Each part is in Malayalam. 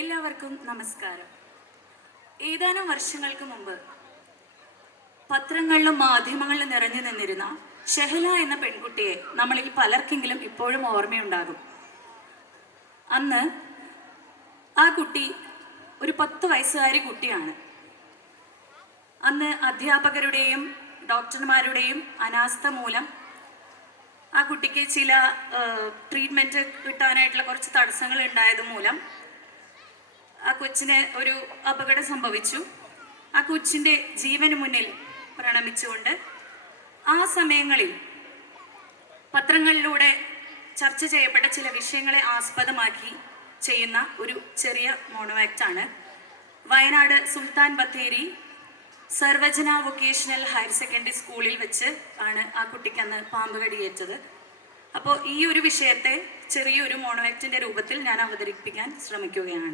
എല്ലാവർക്കും നമസ്കാരം. ഏതാനും വർഷങ്ങൾക്ക് മുമ്പ് പത്രങ്ങളിലും മാധ്യമങ്ങളിലും നിറഞ്ഞു നിന്നിരുന്ന ഷെഹല എന്ന പെൺകുട്ടിയെ നമ്മളിൽ പലർക്കെങ്കിലും ഇപ്പോഴും ഓർമ്മയുണ്ടാകും. അന്ന് ആ കുട്ടി ഒരു 10 വയസ്സുകാരി കുട്ടിയാണ്. അന്ന് അധ്യാപകരുടെയും ഡോക്ടർമാരുടെയും അനാസ്ഥ മൂലം ആ കുട്ടിക്ക് ചില ട്രീറ്റ്മെൻറ്റ് കിട്ടാനായിട്ടുള്ള കുറച്ച് തടസ്സങ്ങൾ ഉണ്ടായത് മൂലം ആ കൊച്ചിന് ഒരു അപകടം സംഭവിച്ചു. ആ കൊച്ചിൻ്റെ ജീവന് മുന്നിൽ പ്രണമിച്ചുകൊണ്ട് ആ സമയങ്ങളിൽ പത്രങ്ങളിലൂടെ ചർച്ച ചെയ്യപ്പെട്ട ചില വിഷയങ്ങളെ ആസ്പദമാക്കി ചെയ്യുന്ന ഒരു ചെറിയ മോണോആക്റ്റാണ്. വയനാട് സുൽത്താൻ ബത്തേരി സർവജന വൊക്കേഷണൽ ഹയർ സെക്കൻഡറി സ്കൂളിൽ വെച്ച് ആണ് ആ കുട്ടിക്ക് അന്ന് പാമ്പ് കടിയേറ്റത്. അപ്പോൾ ഈ ഒരു വിഷയത്തെ ചെറിയൊരു മോണോആക്റ്റിൻ്റെ രൂപത്തിൽ ഞാൻ അവതരിപ്പിക്കാൻ ശ്രമിക്കുകയാണ്.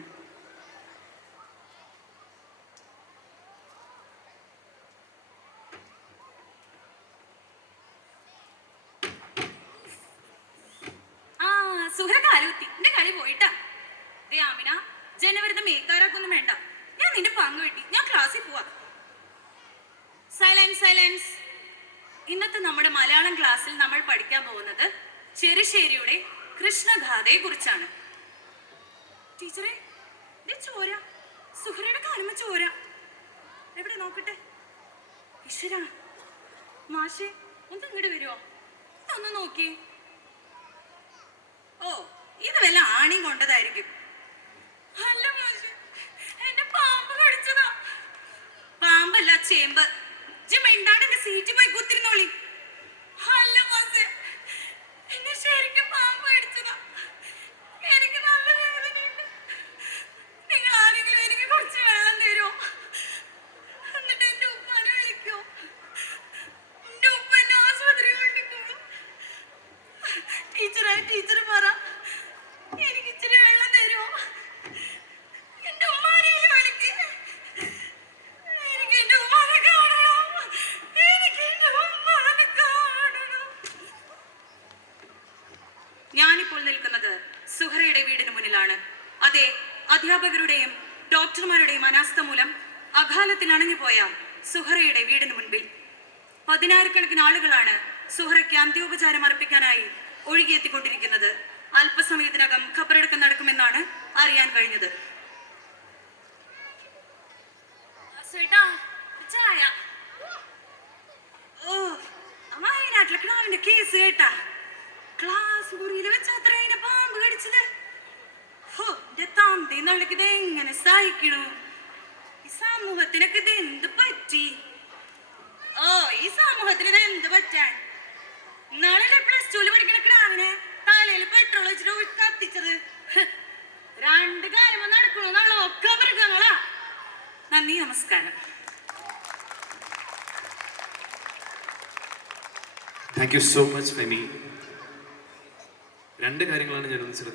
എന്റെ കളി പോയിട്ടാ. ആമിന, ജനവരുദ്ധ മേക്കാരാക്കൊന്നും വേണ്ട. ഞാൻ നിന്റെ പങ്ക് വെട്ടി, ഞാൻ ക്ലാസ്സിൽ പോവാ. Silence silence. ഇന്നത്തെ നമ്മുടെ മലയാളം ക്ലാസ്സിൽ നമ്മൾ പഠിക്കാൻ പോകുന്നത് ചെറുശ്ശേരിയുടെ കൃഷ്ണഗാഥയെ കുറിച്ചാണ്. ടീച്ചറെ, ചോര, സുഹറയുടെ കാലുമ ചോര. എവിടെ നോക്കട്ടെ. ഈശ്വരാ, മാഷെ ഒന്ന് ഇങ്ങോട്ട് വരുമോ? ഒന്ന് നോക്കിയേ. ഓ, ഇത് വല്ല ആണിയും കൊണ്ടതായിരിക്കും. അല്ല മാഷെ, എന്നെ പാമ്പ് കടിച്ചതാ. പാമ്പല്ല, ചേമ്പ്. മിണ്ടാണ്ട് എന്റെ സീറ്റിൽ പോയി കുത്തിരുന്നോളി. അല്ല മാഷെ, എന്നെ ശരിക്കും പാമ്പ് കടിച്ചതാ. എനിക്ക് നല്ല വേദനയുണ്ട്. നിങ്ങൾ ആരെങ്കിലും എനിക്ക് കുറച്ച് വെള്ളം തരുമോ? എന്നിട്ട് എന്റെ ഉപ്പാനെ വിളിക്കോ? എന്റെ ഉപ്പ എന്നെ ആശുപത്രി കൊണ്ടിക്കോളൂ. ടീച്ചർ പറ, എനിക്ക് ഇച്ചിരി വെള്ളം തരുമോ? എന്റെ ഉമ്മാനെ വിളിക്ക്. എനിക്ക് എന്റെ ഉമ്മാനെ കാണണം. എനിക്ക് എന്റെ ഉമ്മാനെ കാണണം. ഞാനിപ്പോൾ നിൽക്കുന്നത് സുഹറയുടെ വീടിന് മുന്നിലാണ്. അതെ, അധ്യാപകരുടെയും ഡോക്ടർമാരുടെയും അനാസ്ഥ മൂലം അകാലത്തിൽ അണഞ്ഞുപോയ സുഹറയുടെ വീടിന് മുൻപിൽ 10,000-കണക്കിന് ആളുകളാണ് സുഹറയ്ക്ക് അന്ത്യോപചാരം അർപ്പിക്കാനായി ഒഴുകിയെത്തിക്കൊണ്ടിരിക്കുന്നത്. അല്പസമയത്തിനകം ഖബറടക്കം നടക്കുമെന്നാണ് അറിയാൻ കഴിഞ്ഞത്. വയനാട്ടിലെ കേസ് കേട്ടാ? ക്ലാസ് മുറിയിൽ വെച്ചാത്ര പാമ്പ് കടിച്ചത്. ഇത് എങ്ങനെ സഹിക്കണു? ഈ സമൂഹത്തിനൊക്കെ ഇത് എന്ത് പറ്റി? ഈ സമൂഹത്തിന് ഇത് എന്ത് പറ്റാൻ? നാളെ +2 പഠിക്കണ ക്രാവിനെ തലയിൽ പെട്രോൾ വെച്ചിട്ട് കത്തിച്ചത്. 2 കാലം നടക്കണമെന്നുള്ള ഒക്കെ മൃഗങ്ങളാ. നന്ദി, നമസ്കാരം. Thank you so much Femi. 2 കാര്യങ്ങളാണ് ഞാനൊന്ന് ശ്രദ്ധിച്ചത്.